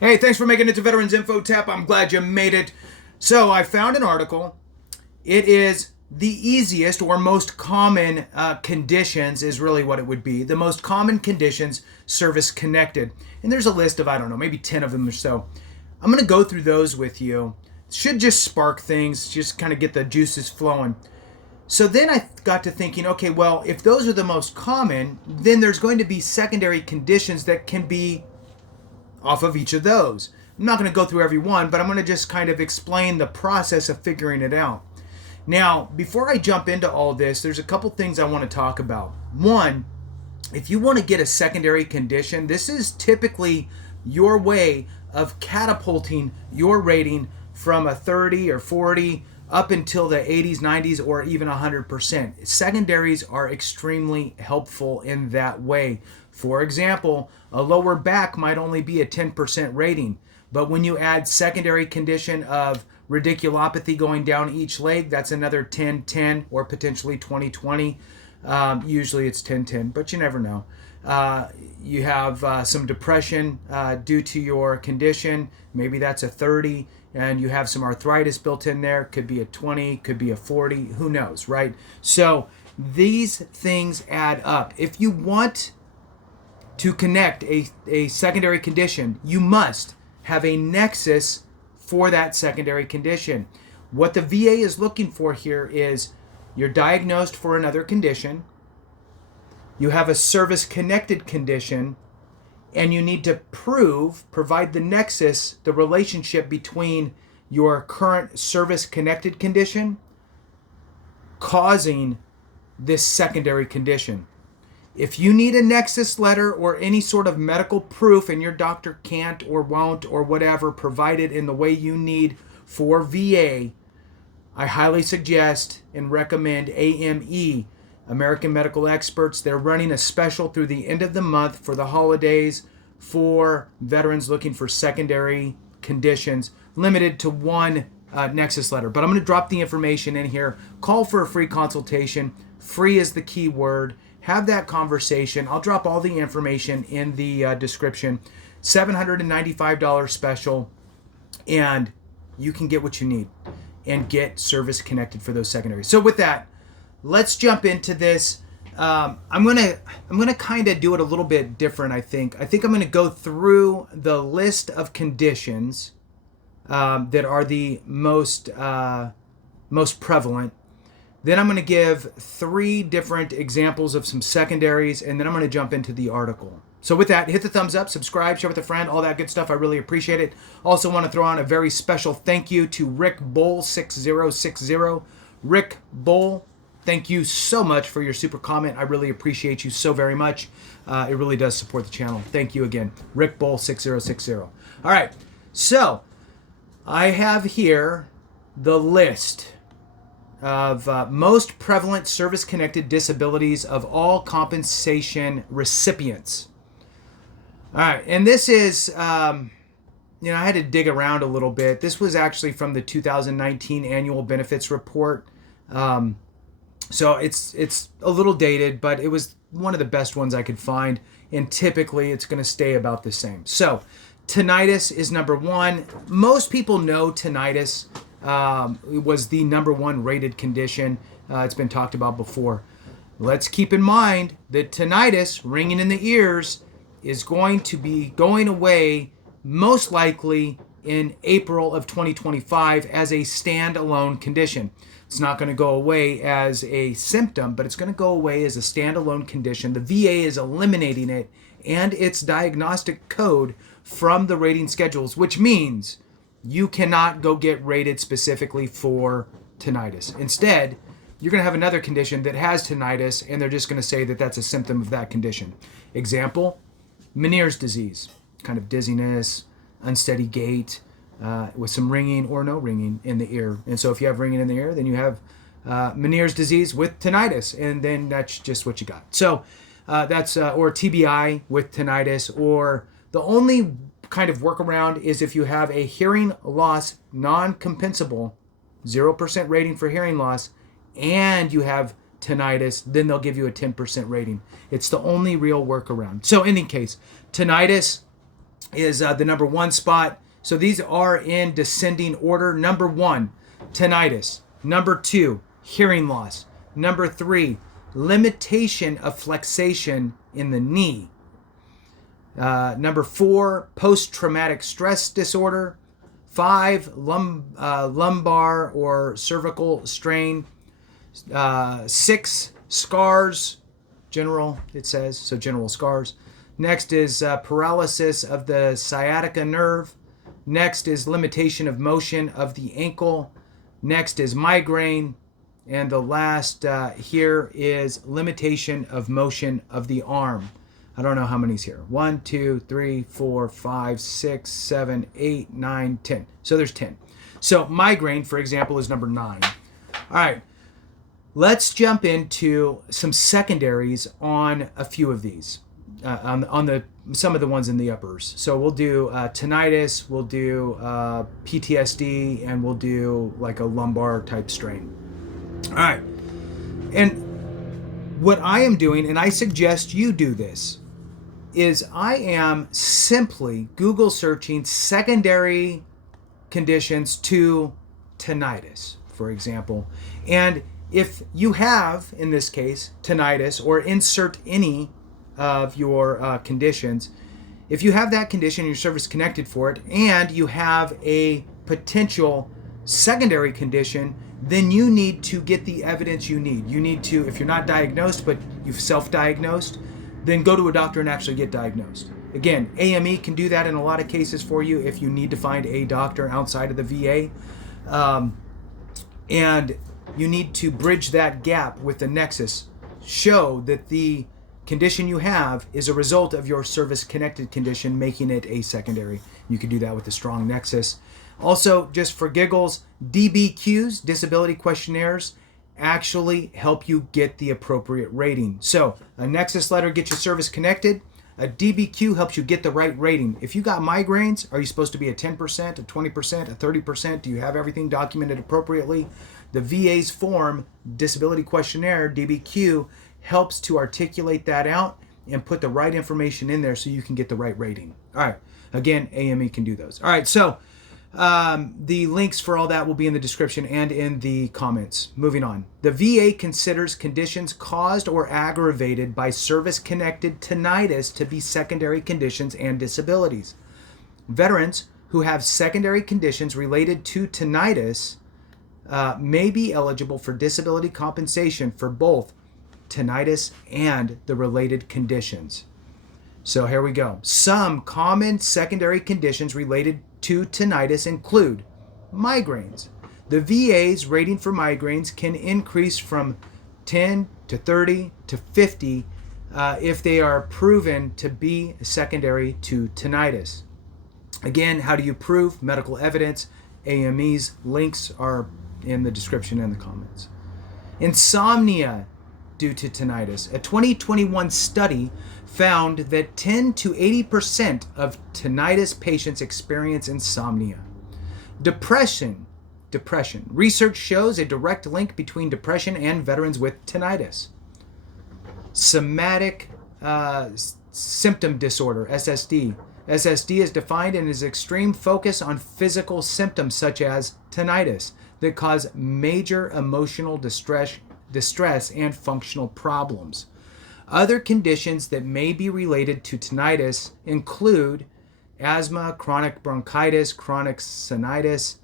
Hey, thanks for making it to Veterans Info Tap. I'm glad you made it. So I found an article. It is the easiest or most common conditions is really what it would be. The most common conditions service connected. And there's a list of, I don't know, maybe 10 of them or so. I'm going to go through those with you. It should just spark things, just kind of get the juices flowing. So then I got to thinking, okay, well, if those are the most common, then there's going to be secondary conditions that can be off of each of those. I'm not going to go through every one, but I'm going to just kind of explain the process of figuring it out. Now, before I jump into all this, there's a couple things I want to talk about. One, if you want to get a secondary condition, this is typically your way of catapulting your rating from a 30 or 40 up until the 80s, 90s, or even 100%. Secondaries are extremely helpful in that way. For example, a lower back might only be a 10% rating, but when you add secondary condition of radiculopathy going down each leg, that's another 10-10 or potentially 20-20. Usually it's 10-10, but you never know. You have some depression due to your condition, maybe that's a 30, and you have some arthritis built in there, could be a 20, could be a 40, who knows, right? So these things add up. If you want to connect a secondary condition, you must have a nexus for that secondary condition. What the VA is looking for here is you're diagnosed for another condition, you have a service-connected condition, and you need to provide the nexus, the relationship between your current service-connected condition causing this secondary condition. If you need a Nexus letter or any sort of medical proof and your doctor can't or won't or whatever provide it in the way you need for VA, I highly suggest and recommend AME, American Medical Experts. They're running a special through the end of the month for the holidays for veterans looking for secondary conditions, limited to one Nexus letter. But I'm going to drop the information in here. Call for a free consultation. Free is the key word. Have that conversation. I'll drop all the information in the description. $795 special, and you can get what you need and get service connected for those secondaries. So with that, let's jump into this. I'm gonna kind of do it a little bit different. I think I'm gonna go through the list of conditions that are the most prevalent. Then I'm going to give 3 different examples of some secondaries, and then I'm going to jump into the article. So with that, hit the thumbs up, subscribe, share with a friend, all that good stuff. I really appreciate it. Also want to throw on a very special thank you to Rick Bull 6060. Rick Bull, thank you so much for your super comment. I really appreciate you so very much. It really does support the channel. Thank you again. Rick Bull 6060. All right, so I have here the list of most prevalent service-connected disabilities of all compensation recipients. All right, and this is, I had to dig around a little bit. This was actually from the 2019 Annual Benefits Report. So it's a little dated, but it was one of the best ones I could find, and typically it's going to stay about the same. So tinnitus is number 1. Most people know tinnitus. It was the number 1 rated condition. It's been talked about before. Let's keep in mind that tinnitus, ringing in the ears, is going to be going away most likely in April of 2025 as a standalone condition. It's not going to go away as a symptom, but it's going to go away as a standalone condition. The VA is eliminating it and its diagnostic code from the rating schedules, which means you cannot go get rated specifically for tinnitus. Instead, you're going to have another condition that has tinnitus, and they're just going to say that that's a symptom of that condition. Example, Meniere's disease, kind of dizziness, unsteady gait, with some ringing or no ringing in the ear. And so if you have ringing in the ear, then you have Meniere's disease with tinnitus, and then that's just what you got. So that's, or TBI with tinnitus, or the only kind of workaround is if you have a hearing loss non-compensable, 0% rating for hearing loss, and you have tinnitus, then they'll give you a 10% rating. It's the only real workaround. So in any case, tinnitus is the number 1 spot. So these are in descending order. Number 1, tinnitus. Number 2, hearing loss. Number 3, limitation of flexation in the knee. Number 4, post-traumatic stress disorder. 5, lumbar or cervical strain. 6, scars. General, it says, so general scars. Next is paralysis of the sciatica nerve. Next is limitation of motion of the ankle. Next is migraine. And the last here is limitation of motion of the arm. I don't know how many's here. 1, 2, 3, 4, 5, 6, 7, 8, 9, 10. So there's 10. So migraine, for example, is number 9. All right. Let's jump into some secondaries on a few of these, on some of the ones in the uppers. So we'll do tinnitus, we'll do PTSD, and we'll do like a lumbar type strain. All right. And what I am doing, and I suggest you do this, is I am simply Google searching secondary conditions to tinnitus, for example. And if you have, in this case, tinnitus, or insert any of your conditions, if you have that condition, your service connected for it, and you have a potential secondary condition, then you need to get the evidence you need. You need to, if you're not diagnosed, but you've self-diagnosed, then go to a doctor and actually get diagnosed. Again, AME can do that in a lot of cases for you if you need to find a doctor outside of the VA. And you need to bridge that gap with the Nexus. Show that the condition you have is a result of your service-connected condition, making it a secondary. You can do that with a strong Nexus. Also, just for giggles, DBQs, disability questionnaires, actually help you get the appropriate rating. So a Nexus letter gets your service connected. A DBQ helps you get the right rating. If you got migraines, are you supposed to be a 10%, a 20%, a 30%? Do you have everything documented appropriately? The VA's form, disability questionnaire, DBQ, helps to articulate that out and put the right information in there so you can get the right rating. All right. Again, AME can do those. All right. So the links for all that will be in the description and in the comments. Moving on. The VA considers conditions caused or aggravated by service-connected tinnitus to be secondary conditions and disabilities. Veterans who have secondary conditions related to tinnitus may be eligible for disability compensation for both tinnitus and the related conditions. So here we go. Some common secondary conditions related to tinnitus include migraines. The VA's rating for migraines can increase from 10 to 30 to 50 if they are proven to be secondary to tinnitus. Again, how do you prove? Medical evidence. AME's links are in the description and the comments. Insomnia due to tinnitus. A 2021 study found that 10 to 80% of tinnitus patients experience insomnia. Depression. Research shows a direct link between depression and veterans with tinnitus. Somatic symptom disorder, SSD. SSD is defined in its extreme focus on physical symptoms such as tinnitus that cause major emotional distress and functional problems. Other conditions that may be related to tinnitus include asthma, chronic bronchitis, chronic sinusitis,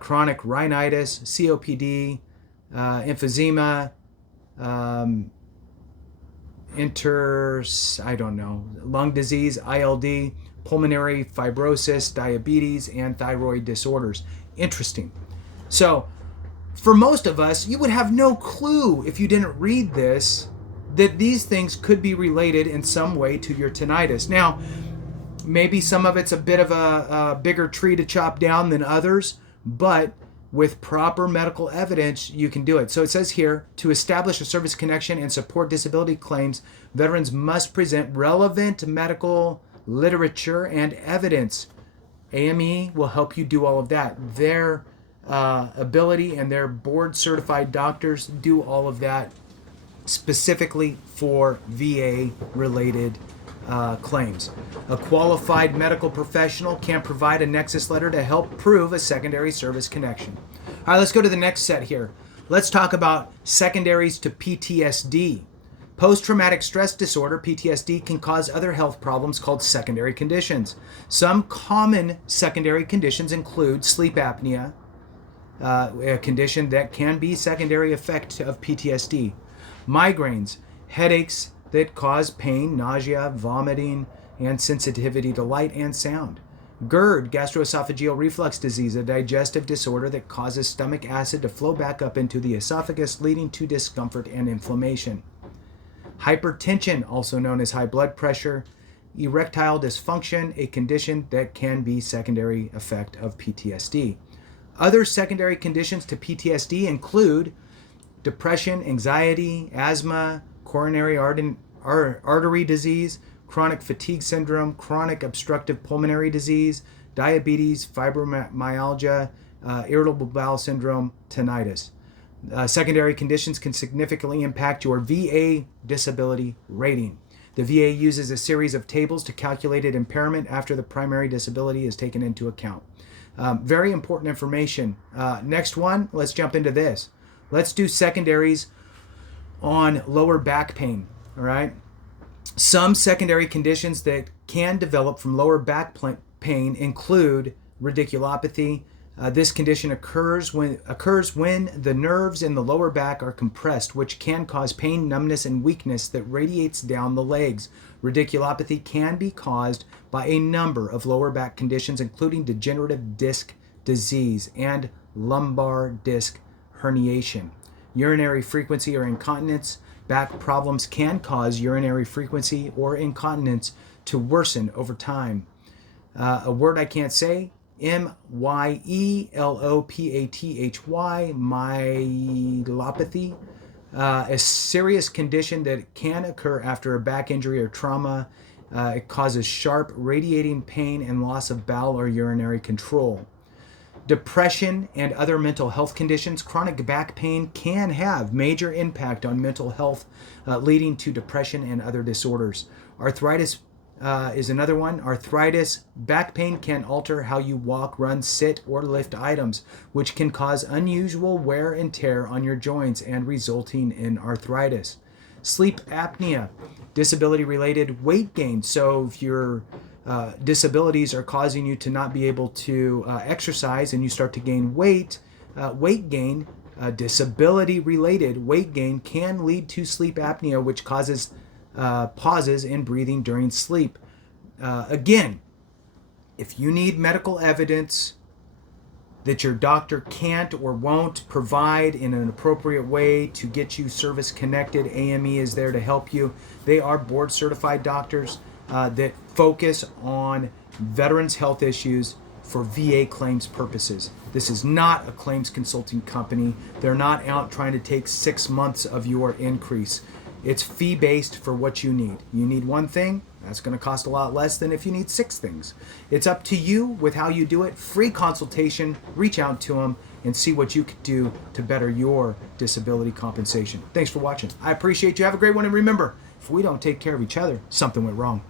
chronic rhinitis, COPD, emphysema, lung disease, ILD, pulmonary fibrosis, diabetes, and thyroid disorders. Interesting. So, for most of us, you would have no clue if you didn't read this that these things could be related in some way to your tinnitus. Now, maybe some of it's a bit of a bigger tree to chop down than others, but with proper medical evidence, you can do it. So it says here, to establish a service connection and support disability claims, veterans must present relevant medical literature and evidence. AME will help you do all of that. Their ability and their board certified doctors do all of that specifically for VA related claims. A qualified medical professional can provide a Nexus letter to help prove a secondary service connection. All right, let's go to the next set here. Let's talk about secondaries to PTSD. Post-traumatic stress disorder, PTSD, can cause other health problems called secondary conditions. Some common secondary conditions include sleep apnea, a condition that can be secondary effect of PTSD, migraines, headaches that cause pain, nausea, vomiting, and sensitivity to light and sound. GERD, gastroesophageal reflux disease, a digestive disorder that causes stomach acid to flow back up into the esophagus, leading to discomfort and inflammation. Hypertension, also known as high blood pressure. Erectile dysfunction, a condition that can be secondary effect of PTSD. Other secondary conditions to PTSD include depression, anxiety, asthma, coronary artery disease, chronic fatigue syndrome, chronic obstructive pulmonary disease, diabetes, fibromyalgia, irritable bowel syndrome, tinnitus. Secondary conditions can significantly impact your VA disability rating. The VA uses a series of tables to calculate impairment after the primary disability is taken into account. Very important information. Next one, let's jump into this. Let's do secondaries on lower back pain, all right? Some secondary conditions that can develop from lower back pain include radiculopathy. This condition occurs when the nerves in the lower back are compressed, which can cause pain, numbness, and weakness that radiates down the legs. Radiculopathy can be caused by a number of lower back conditions, including degenerative disc disease and lumbar disc herniation. Urinary frequency or incontinence. Back problems can cause urinary frequency or incontinence to worsen over time. A word I can't say, myelopathy, myelopathy, a serious condition that can occur after a back injury or trauma. It causes sharp radiating pain and loss of bowel or urinary control. Depression and other mental health conditions. Chronic back pain can have major impact on mental health, leading to depression and other disorders. Arthritis is another one. Arthritis, back pain can alter how you walk, run, sit, or lift items, which can cause unusual wear and tear on your joints and resulting in arthritis. Sleep apnea, disability-related weight gain. So if your disabilities are causing you to not be able to exercise and you start to gain weight, weight gain, disability-related weight gain can lead to sleep apnea, which causes pauses in breathing during sleep. Again, if you need medical evidence that your doctor can't or won't provide in an appropriate way to get you service connected, AME is there to help you. They are board certified doctors that focus on veterans' health issues for VA claims purposes. This is not a claims consulting company. They're not out trying to take 6 months of your increase. It's fee-based for what you need. You need one thing, that's going to cost a lot less than if you need 6 things. It's up to you with how you do it. Free consultation. Reach out to them and see what you could do to better your disability compensation. Thanks for watching. I appreciate you. Have a great one. And remember, if we don't take care of each other, something went wrong.